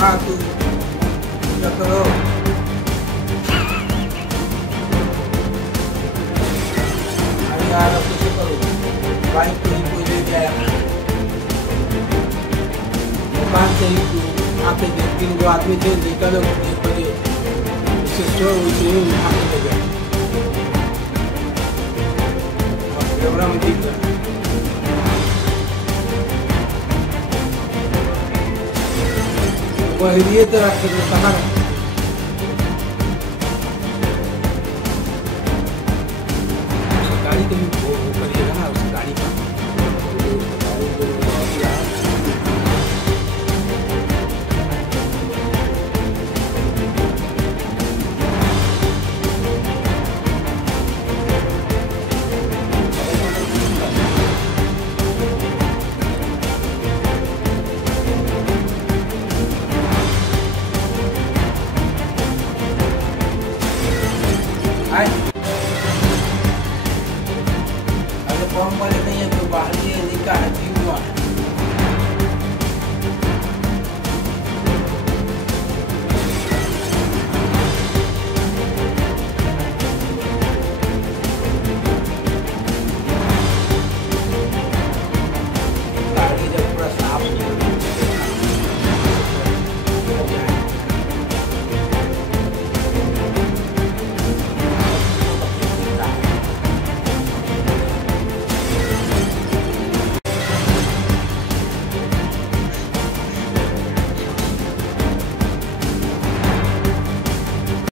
हाँ तू क्या करो अरे यार अब कैसे करो बाइक को ही कोई ले गया दुकान से ही तू आके देख 3 आदमी थे निकल 1 बजे उसे सो उसे उठा के ले गया कैमरा में दिख रहा वही ये तरह से कहाँ